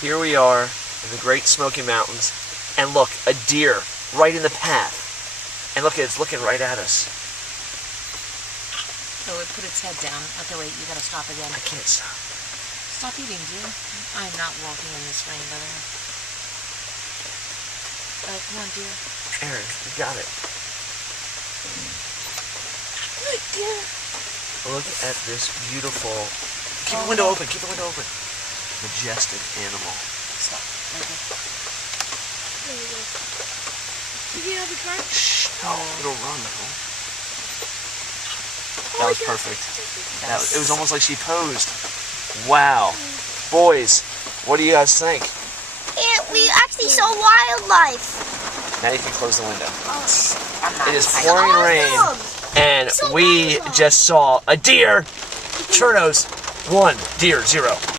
Here we are in the Great Smoky Mountains, and look, a deer right in the path. And look, it's looking right at us. Oh, it put its head down. Okay, wait, you gotta stop again. I can't stop. Stop eating, dear. I'm not walking in this rain, brother. Come on, dear. Aaron, you got it. Good, dear. Look at this beautiful... Keep the window open, keep the window open. Majestic animal. Stop. Right there. There you go. You get out of the car? Shh, no, it'll run, though. That was perfect. It was almost like she posed. Wow. Boys, what do you guys think? And we actually saw wildlife. Now you can close the window. Oh, It is pouring rain, and we just saw a deer. Chernows, 1, deer 0.